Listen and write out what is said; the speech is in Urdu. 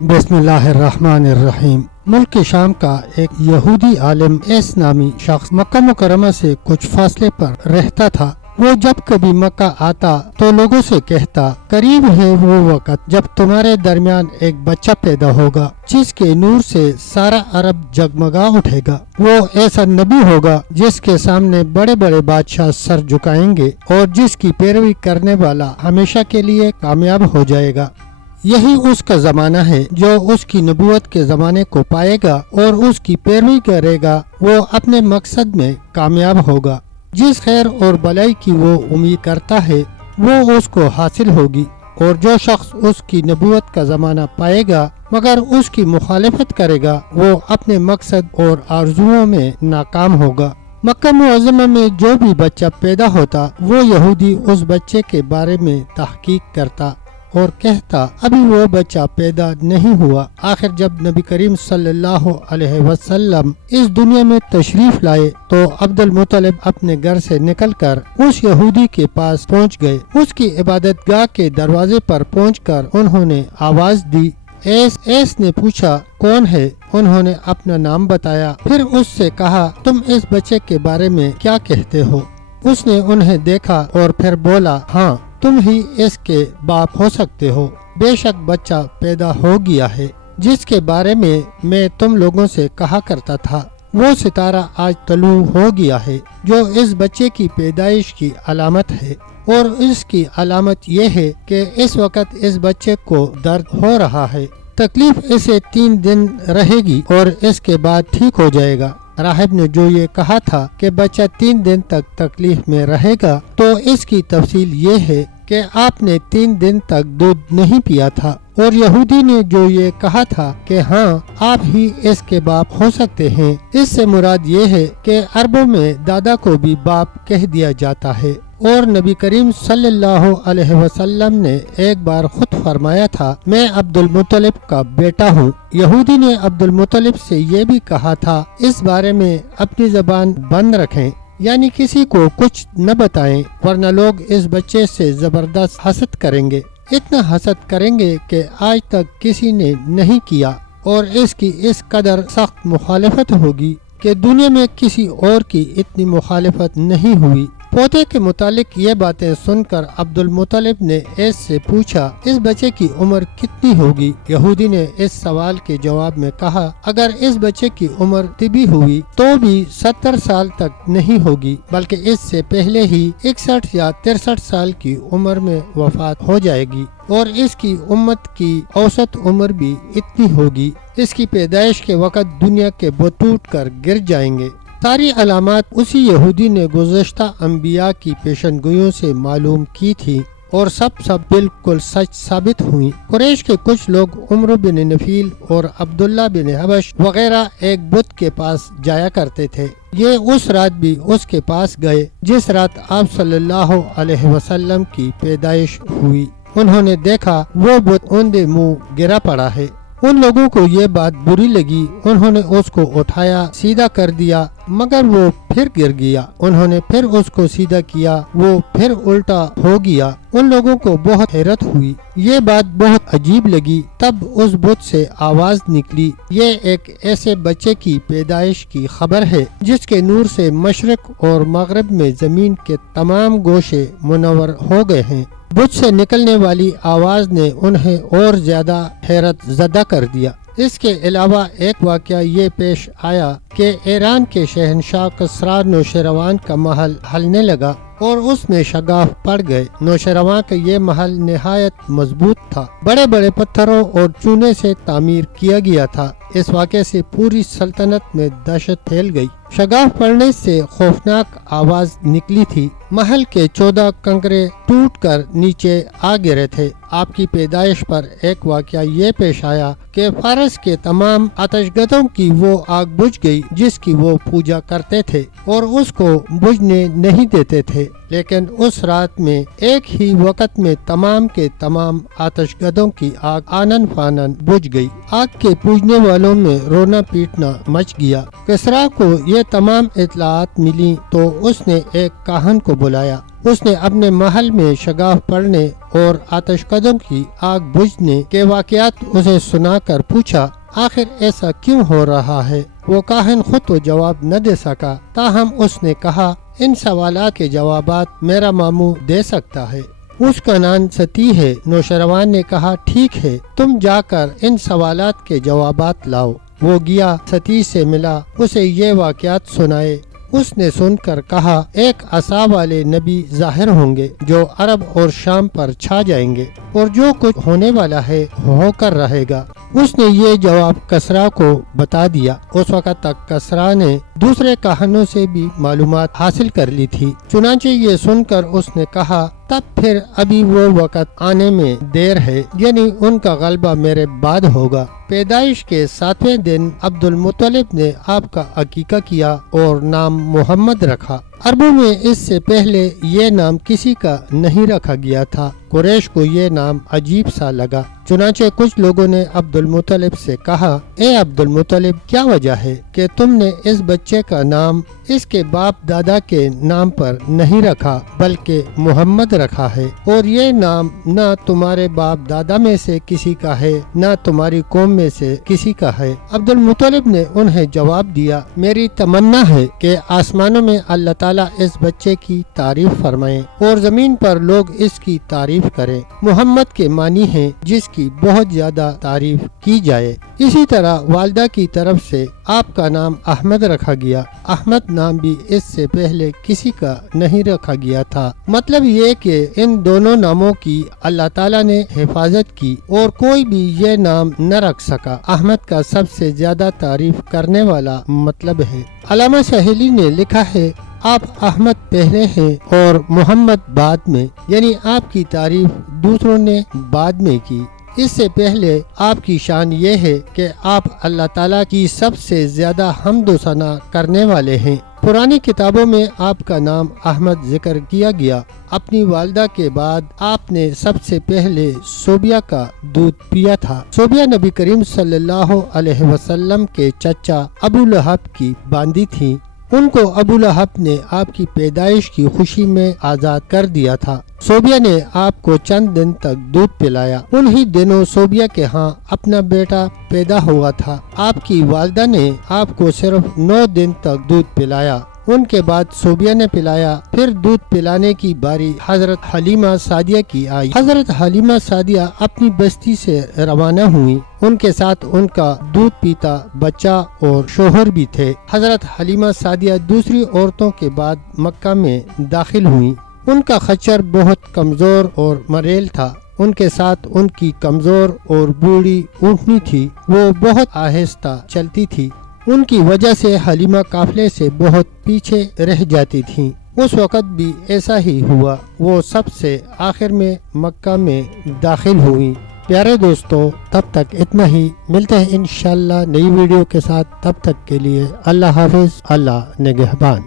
بسم اللہ الرحمن الرحیم۔ ملک شام کا ایک یہودی عالم ایس نامی شخص مکہ مکرمہ سے کچھ فاصلے پر رہتا تھا۔ وہ جب کبھی مکہ آتا تو لوگوں سے کہتا، قریب ہے وہ وقت جب تمہارے درمیان ایک بچہ پیدا ہوگا جس کے نور سے سارا عرب جگمگا اٹھے گا۔ وہ ایسا نبی ہوگا جس کے سامنے بڑے بڑے بادشاہ سر جھکائیں گے اور جس کی پیروی کرنے والا ہمیشہ کے لیے کامیاب ہو جائے گا۔ یہی اس کا زمانہ ہے جو اس کی نبوت کے زمانے کو پائے گا اور اس کی پیروی کرے گا، وہ اپنے مقصد میں کامیاب ہوگا۔ جس خیر اور بلائی کی وہ امید کرتا ہے وہ اس کو حاصل ہوگی، اور جو شخص اس کی نبوت کا زمانہ پائے گا مگر اس کی مخالفت کرے گا، وہ اپنے مقصد اور آرزوؤں میں ناکام ہوگا۔ مکہ معظمہ میں جو بھی بچہ پیدا ہوتا، وہ یہودی اس بچے کے بارے میں تحقیق کرتا اور کہتا، ابھی وہ بچہ پیدا نہیں ہوا۔ آخر جب نبی کریم صلی اللہ علیہ وسلم اس دنیا میں تشریف لائے تو عبد المطلب اپنے گھر سے نکل کر اس یہودی کے پاس پہنچ گئے۔ اس کی عبادت گاہ کے دروازے پر پہنچ کر انہوں نے آواز دی۔ ایس نے پوچھا، کون ہے؟ انہوں نے اپنا نام بتایا، پھر اس سے کہا، تم اس بچے کے بارے میں کیا کہتے ہو؟ اس نے انہیں دیکھا اور پھر بولا، ہاں، تم ہی اس کے باپ ہو سکتے ہو۔ بے شک بچہ پیدا ہو گیا ہے جس کے بارے میں تم لوگوں سے کہا کرتا تھا۔ وہ ستارہ آج طلوع ہو گیا ہے جو اس بچے کی پیدائش کی علامت ہے، اور اس کی علامت یہ ہے کہ اس وقت اس بچے کو درد ہو رہا ہے۔ تکلیف اسے 3 دن رہے گی اور اس کے بعد ٹھیک ہو جائے گا۔ راہب نے جو یہ کہا تھا کہ بچہ 3 دن تک تکلیف میں رہے گا، تو اس کی تفصیل یہ ہے کہ آپ نے 3 دن تک دودھ نہیں پیا تھا، اور یہودی نے جو یہ کہا تھا کہ ہاں، آپ ہی اس کے باپ ہو سکتے ہیں، اس سے مراد یہ ہے کہ عربوں میں دادا کو بھی باپ کہہ دیا جاتا ہے۔ اور نبی کریم صلی اللہ علیہ وسلم نے ایک بار خود فرمایا تھا، میں عبد المطلب کا بیٹا ہوں۔ یہودی نے عبد المطلب سے یہ بھی کہا تھا، اس بارے میں اپنی زبان بند رکھیں، یعنی کسی کو کچھ نہ بتائیں، ورنہ لوگ اس بچے سے زبردست حسد کریں گے، اتنا حسد کریں گے کہ آج تک کسی نے نہیں کیا، اور اس کی اس قدر سخت مخالفت ہوگی کہ دنیا میں کسی اور کی اتنی مخالفت نہیں ہوئی۔ پوتے کے متعلق یہ باتیں سن کر عبد المطلب نے ایس سے پوچھا، اس بچے کی عمر کتنی ہوگی؟ یہودی نے اس سوال کے جواب میں کہا، اگر اس بچے کی عمر طبی ہوئی تو بھی 70 سال تک نہیں ہوگی، بلکہ اس سے پہلے ہی 61 یا 63 سال کی عمر میں وفات ہو جائے گی، اور اس کی امت کی اوسط عمر بھی اتنی ہوگی۔ اس کی پیدائش کے وقت دنیا کے بت ٹوٹ کر گر جائیں گے۔ ساری علامات اسی یہودی نے گزشتہ انبیاء کی پیشن گوئیوں سے معلوم کی تھی، اور سب بالکل سچ ثابت ہوئی۔ قریش کے کچھ لوگ عمرو بن نفیل اور عبداللہ بن حبش وغیرہ ایک بت کے پاس جایا کرتے تھے۔ یہ اس رات بھی اس کے پاس گئے جس رات آپ صلی اللہ علیہ وسلم کی پیدائش ہوئی۔ انہوں نے دیکھا وہ بت اوندے منہ گرا پڑا ہے۔ ان لوگوں کو یہ بات بری لگی، انہوں نے اس کو اٹھایا، سیدھا کر دیا، مگر وہ پھر گر گیا۔ انہوں نے پھر اس کو سیدھا کیا، وہ پھر الٹا ہو گیا۔ ان لوگوں کو بہت حیرت ہوئی، یہ بات بہت عجیب لگی۔ تب اس بت سے آواز نکلی، یہ ایک ایسے بچے کی پیدائش کی خبر ہے جس کے نور سے مشرق اور مغرب میں زمین کے تمام گوشے منور ہو گئے ہیں۔ بت سے نکلنے والی آواز نے انہیں اور زیادہ حیرت زدہ کر دیا۔ اس کے علاوہ ایک واقعہ یہ پیش آیا کہ ایران کے شہنشاہ کسریٰ نوشیروان کا محل ہلنے لگا اور اس میں شگاف پڑ گئے۔ نوشیروان کا یہ محل نہایت مضبوط تھا، بڑے بڑے پتھروں اور چونے سے تعمیر کیا گیا تھا۔ اس واقعے سے پوری سلطنت میں دہشت پھیل گئی۔ شگاف پڑنے سے خوفناک آواز نکلی تھی۔ محل کے 14 کنکرے ٹوٹ کر نیچے آ گرے تھے۔ آپ کی پیدائش پر ایک واقعہ یہ پیش آیا کہ فارس کے تمام آتش گدوں کی وہ آگ بجھ گئی جس کی وہ پوجا کرتے تھے اور اس کو بجھنے نہیں دیتے تھے۔ لیکن اس رات میں ایک ہی وقت میں تمام کے تمام آتش گدوں کی آگ آنن فانن بجھ گئی۔ آگ کے پوجنے والوں میں رونا پیٹنا مچ گیا۔ کسریٰ کو یہ تمام اطلاعات ملی تو اس نے ایک کاہن کو بلایا۔ اس نے اپنے محل میں شگاف پڑنے اور آتش کدوں کی آگ بجھنے کے واقعات اسے سنا کر پوچھا، آخر ایسا کیوں ہو رہا ہے؟ وہ کاہن خود تو جواب نہ دے سکا، تاہم اس نے کہا، ان سوالات کے جوابات میرا ماموں دے سکتا ہے۔ اس کا نام ستی ہے۔ نوشروان نے کہا، ٹھیک ہے، تم جا کر ان سوالات کے جوابات لاؤ۔ وہ گیا، ستی سے ملا، اسے یہ واقعات سنائے۔ اس نے سن کر کہا، ایک عصا والے نبی ظاہر ہوں گے جو عرب اور شام پر چھا جائیں گے، اور جو کچھ ہونے والا ہے ہو کر رہے گا۔ اس نے یہ جواب کسریٰ کو بتا دیا۔ اس وقت تک کسریٰ نے دوسرے کاہنوں سے بھی معلومات حاصل کر لی تھی، چنانچہ یہ سن کر اس نے کہا، تب پھر ابھی وہ وقت آنے میں دیر ہے، یعنی ان کا غلبہ میرے بعد ہوگا۔ پیدائش کے 7ویں دن عبد المطلب نے آپ کا عقیقہ کیا اور نام محمد رکھا۔ عربوں میں اس سے پہلے یہ نام کسی کا نہیں رکھا گیا تھا۔ قریش کو یہ نام عجیب سا لگا، چنانچہ کچھ لوگوں نے عبد المطلب سے کہا، اے عبد المطلب، کیا وجہ ہے کہ تم نے اس بچے کا نام اس کے باپ دادا کے نام پر نہیں رکھا بلکہ محمد رکھا ہے، اور یہ نام نہ تمہارے باپ دادا میں سے کسی کا ہے نہ تمہاری قوم میں سے کسی کا ہے؟ عبد المطلب نے انہیں جواب دیا، میری تمنا ہے کہ آسمانوں میں اللہ تعالیٰ اس بچے کی تعریف فرمائے اور زمین پر لوگ اس کی تعریف کریں۔ محمد کے معنی ہے جس کی بہت زیادہ تعریف کی جائے۔ اسی طرح والدہ کی طرف سے آپ کا نام احمد رکھا گیا۔ احمد نام بھی اس سے پہلے کسی کا نہیں رکھا گیا تھا۔ مطلب یہ کہ ان دونوں ناموں کی اللہ تعالیٰ نے حفاظت کی اور کوئی بھی یہ نام نہ رکھ سکا۔ احمد کا سب سے زیادہ تعریف کرنے والا مطلب ہے۔ علامہ سہیلی نے لکھا ہے، آپ احمد پہلے ہیں اور محمد بعد میں، یعنی آپ کی تعریف دوسروں نے بعد میں کی۔ اس سے پہلے آپ کی شان یہ ہے کہ آپ اللہ تعالیٰ کی سب سے زیادہ حمد و ثنا کرنے والے ہیں۔ پرانی کتابوں میں آپ کا نام احمد ذکر کیا گیا۔ اپنی والدہ کے بعد آپ نے سب سے پہلے صوبیہ کا دودھ پیا تھا۔ صوبیہ نبی کریم صلی اللہ علیہ وسلم کے چچا ابو لہب کی باندی تھی۔ ان کو ابو لہب نے آپ کی پیدائش کی خوشی میں آزاد کر دیا تھا۔ صوبیہ نے آپ کو چند دن تک دودھ پلایا۔ انہی دنوں صوبیہ کے ہاں اپنا بیٹا پیدا ہوا تھا۔ آپ کی والدہ نے آپ کو صرف 9 دن تک دودھ پلایا۔ ان کے بعد صوبیہ نے پلایا۔ پھر دودھ پلانے کی باری حضرت حلیمہ سعدیہ کی آئی۔ حضرت حلیمہ سعدیہ اپنی بستی سے روانہ ہوئی۔ ان کے ساتھ ان کا دودھ پیتا بچہ اور شوہر بھی تھے۔ حضرت حلیمہ سعدیہ دوسری عورتوں کے بعد مکہ میں داخل ہوئیں۔ ان کا خچر بہت کمزور اور مریل تھا۔ ان کے ساتھ ان کی کمزور اور بوڑھی اونٹنی تھی، وہ بہت آہستہ چلتی تھی۔ ان کی وجہ سے حلیمہ قافلے سے بہت پیچھے رہ جاتی تھیں۔ اس وقت بھی ایسا ہی ہوا، وہ سب سے آخر میں مکہ میں داخل ہوئی۔ پیارے دوستو، تب تک اتنا ہی، ملتے ہیں انشاءاللہ نئی ویڈیو کے ساتھ۔ تب تک کے لیے اللہ حافظ، اللہ نگہبان۔